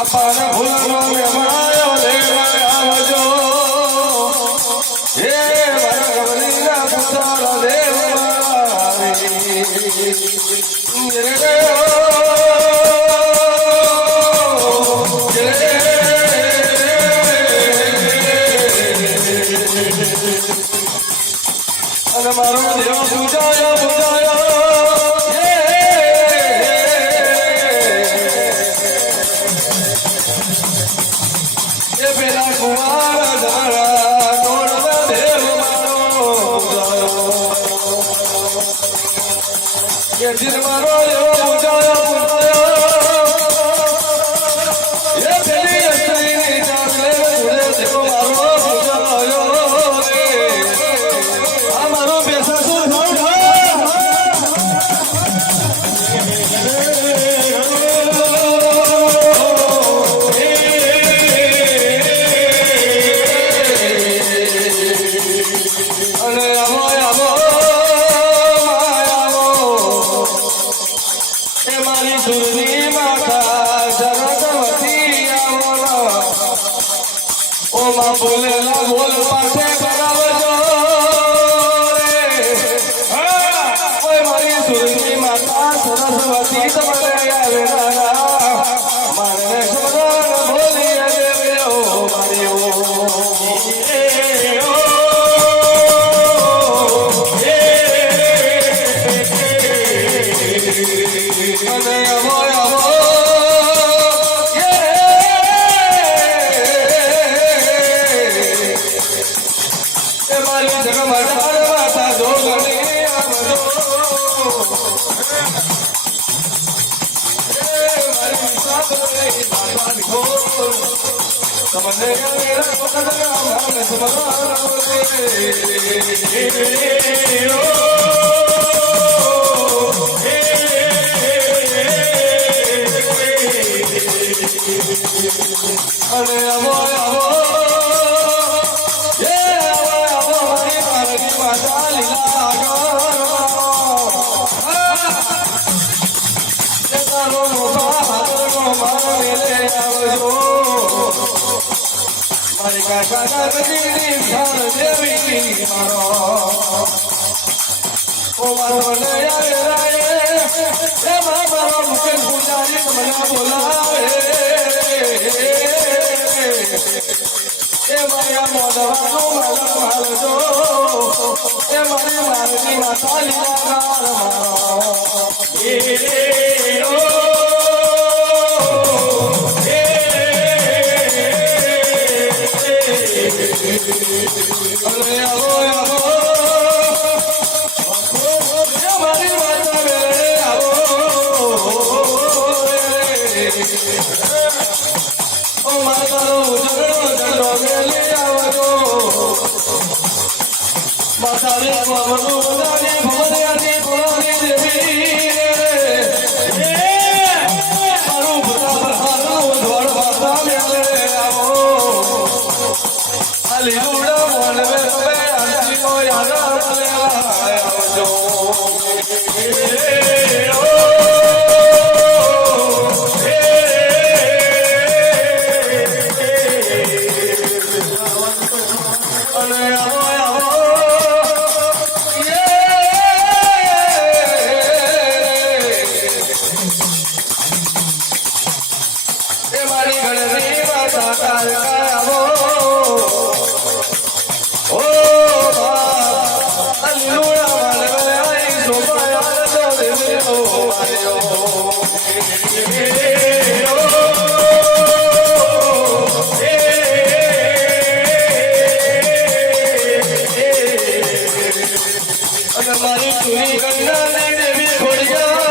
અપાને ફૂલનો મેમાયો લેવા આવજો હે વરગવલીના પુત્ર દેવ અને મારો દેવ પૂજાયો પૂજાયો પેલા કુમાર ધારા નોડવા દેવ મારો કે દિલ મારો દેવ પૂજાયો પૂજાયો એ પેલી અસ્ત્રીની ચાલે ઉડે દેવ મારો પૂજાયો રે આ મારો બેસા શું બોલેલા બોલ પાસે કરાવજો રે ઓય મારી સુરની માતા સરસ્વતી તમને આવે મારે સ્મરણ બોલી દેવ્યો માર્યો અને અમો અમો અરે અમો અમો મારી કાકા નદીની ભાર દેવી મારો ઓ મારો ને યાર રાય એ મારો મુકેશ પૂજારી મને બોલાવે એ મારા મોદવાનું મારા માલજો એ મારી મારની માતા લીલા મારો એ ઓ અરે આવો આવો મારી માતા રે આવો ઓ માતારો ઝઘડો મેલી આવજો માતા રે પવનો બધાની ભવનિયાની ભવાની દેવી મારું ભલા પ્રહારનું ધોળ માતા મેલે આવો લીલુડા મોનવે તમે આંટીનો યાદ આવજો અને આવો આવો એ મારી ગણરી માતા કાળકા આવો મારી ચૂરી ગંગા દેવી ખોડિયા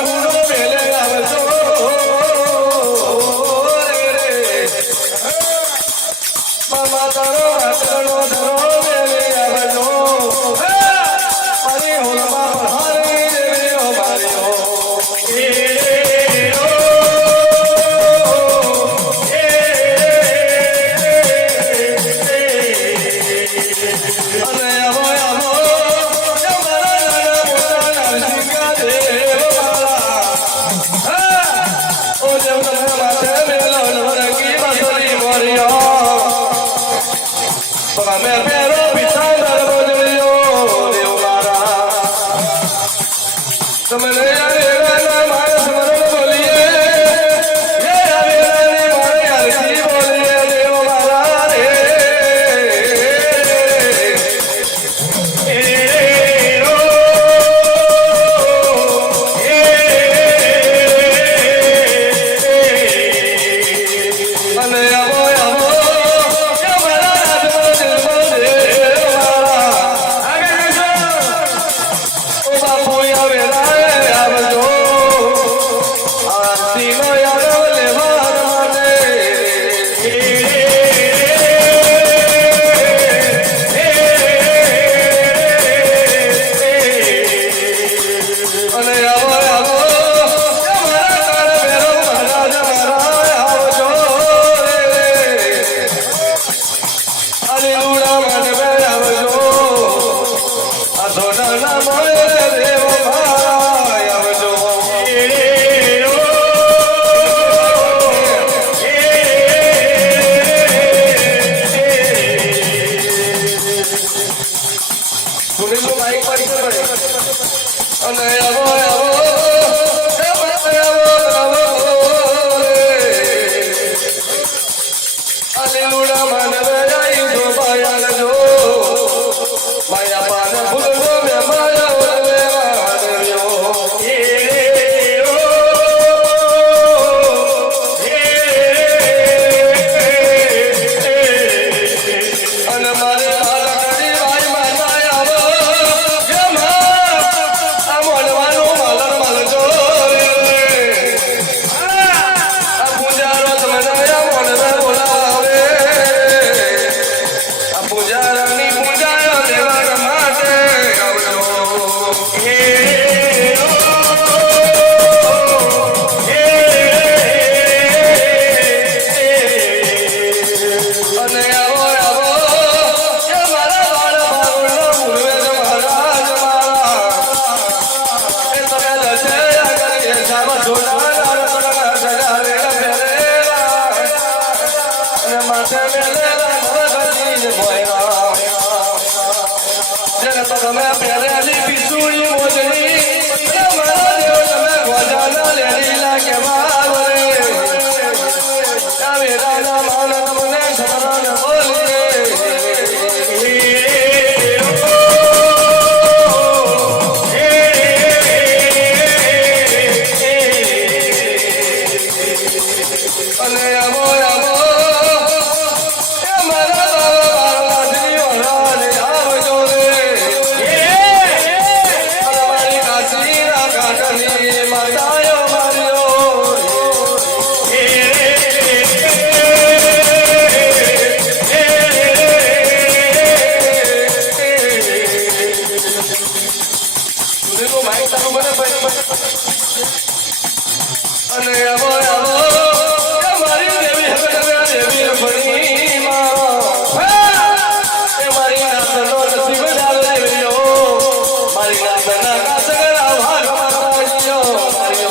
હુડો મેલે આવજો મામા તારો હાથનો ધરો મેલે આવજો મારી હોલમાં પહારી દેવી મારી મને આવેલા માણસ મને બોલીએ એ આવેલા મારે આરતી બોલીએ દેવ મારા રે અને આવો આવો એ મારા રાજમાં જન્મ દેવ મારા ઓ બાપુ આવેલા આવજો આરતીનો યાદ લેવા માટે અને આવો આવો એ મારા કાળ ભેરવ મહારાજ મારા આવજો અલી લુડા માટે આવજો આ સોનાના મોય દેવ મારા આવજો સુરેશનો માઈક પાડી કરે અને આવો આવો એ આવો આવો અલી લુડા માનવે આઈ જો બાયા જો માયા પાન ફૂલનો મે માયા ઓલે વાડ્યો અને મારે હાલકડી ભાઈ માતા આવો જે માં આ મોડવાનો માલર માલજો આ પૂજારો તમને આ મોડવે બોલાવે આ પૂજારાની પૂજા દેવા માટે આવજો અને આવો આવો એ મારા બાળ બાળનો મુરવે મહારાજ મારા એ તમે લસે આગળ સાવા જોડા સજાવે ફેરેલા અને માથે મેલેલા ભગતી ભોયરા જેને તમે પહેરેલી પીસુડી મોજડી એ મારા દેવ તમે ગોજાના લેડીલા કેવા વરે આવે રાજા માન તમને શરણ બોલીએ અને આવો આવો એ મારા બાબા શ્રી મહારાજ આવજો રે અને મારી કાશીના કાઢની માતાયો માર્યો સુરેશનો માઈક તારું મને અને આવો આવો એ મારી દેવી હવે દેવી ભણી મારો એ મારી નાતનો નસીબ ડાલ દેવ્યો મારી નાતના કાસગરા ભાગ માતાજીઓ મારી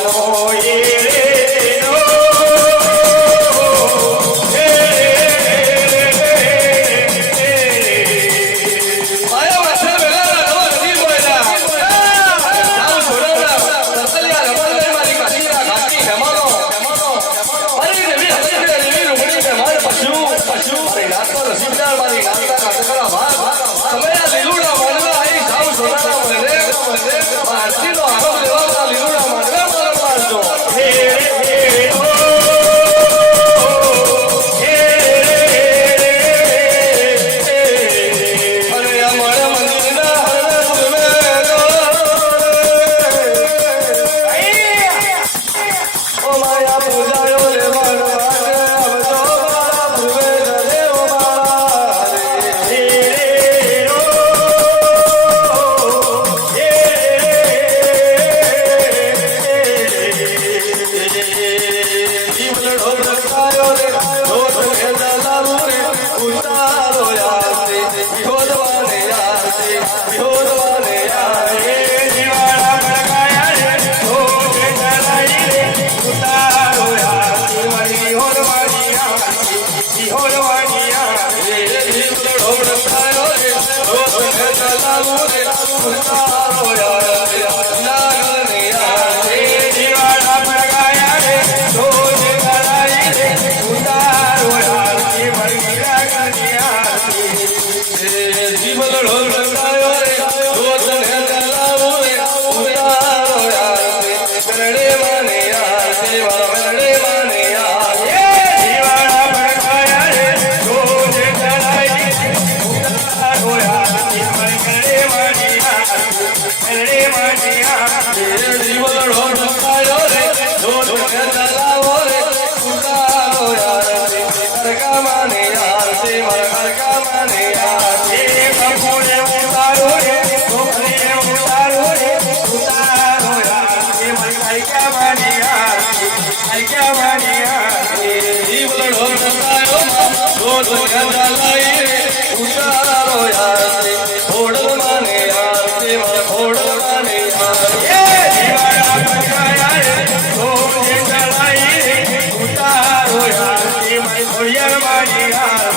ગોતલ્યા જલાઈ ઉતારો યાર ખોડલ માને યાર તે મારા ખોડલ માને યાર એ દિવાળા પકાયા ઢોલ ચલાઈ ઉતારો યાર મારી ખોડિયાર માની યાર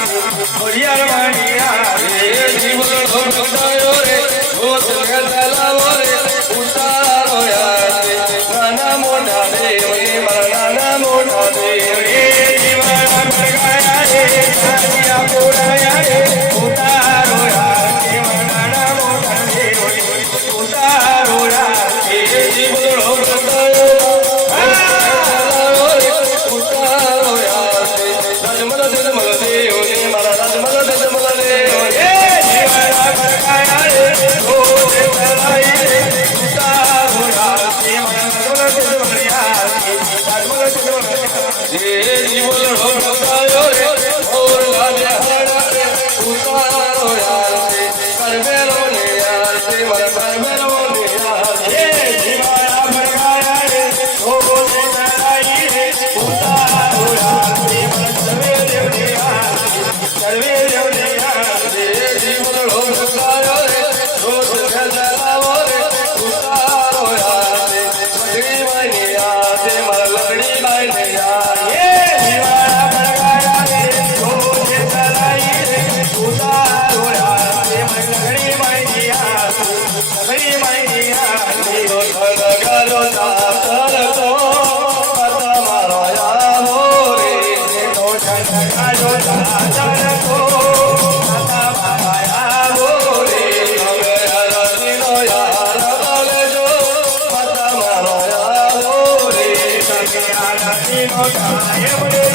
ખોડિયાર માની યાર એ જીવન ઢોળાયો રે ગોતલ્યા જલાવો રે ઉતારો યાર નાના મોઢા દેવ મારા નાના મોઢા દેવ એ દિવાળા પકાયા રે સાનિયા પોરાયા રે ઉતારો યાર મારા મોટા દેવ ઉતારો યાર એ જીવન ઢોળાયો ઉતારો યાર રાજમલ જજમલ દેવ મારા રાજમલ જજમલ દેવ એ દિવાળા પકાયા રે ઢોલ ચલાઈ રે ઉતારો યાર મારા ઢોલ યાર એ જીવન ઢોળાયો રે ઓર લાગે હાડા રે ઉતારો યાર કરમેલો ને યાર તે મારા કરમેલો ને યાર એ દિવાળા પકાયા રે ઢોલ ચલાઈ રે ઉતારો યાર મારા સર્વે દેવ યાર સર્વે દેવ યાર એ જીવન ઢોળાયો રે રોજ જલાવો રે ઉતારો યાર લગડી માની યાર તે મારા લગડી માની યાર એ દિવાળા પકાયા રે ઢોલ ચલાઈ રે ઉતારો યાર મારી લગડી મારી યાર લગડી મારી યાર ધનગરો ચાતર તો માતા મારો યાવો રે તો જનગાજો ચાચર કો માતા માયા બોલે હવે હરતીનો યાર બોલેજો માતા મારો યાવો રે તમે આરતી નો ગાય બોલે